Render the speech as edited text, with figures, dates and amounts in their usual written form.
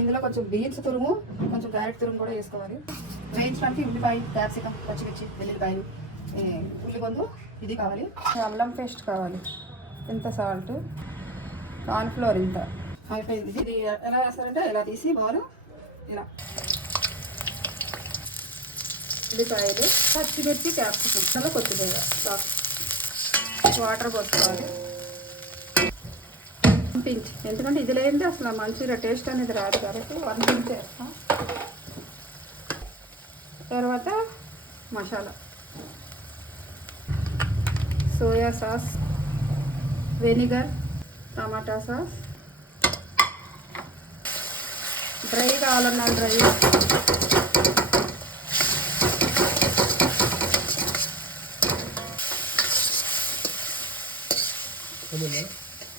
ఇందులో కొంచెం బీన్స్ తురుము, కొంచెం క్యారెట్ తురుము కూడా వేసుకోవాలి. వేయించడానికి ఉల్లిపాయ, క్యాప్సికమ్, పచ్చిమిర్చి, వెల్లుల్లిపాయలు, ఉల్లిగొందు ఇది కావాలి. అల్లం పేస్ట్ కావాలి, ఇంత సాల్ట్, కార్న్ఫ్లోర్ ఇంత. అయిపోయింది. ఇది ఎలా వేస్తారంటే ఇలా తీసి బాలు ఇలా ఉల్లిపాయలు, పచ్చిమిర్చి, క్యాప్సికమ్, అలా కొత్తిమీర, వాటర్ పోసుకోవాలి. పించ్, ఎందుకంటే ఇది లేదంటే అసలు మంచిగా టేస్ట్ అనేది రాదు కాబట్టి 1 పించ్ వేస్తాం. తర్వాత మసాలా, సోయా సాస్, వెనిగర్, టమాటా సాస్, డ్రై కావాలన్నా డ్రై,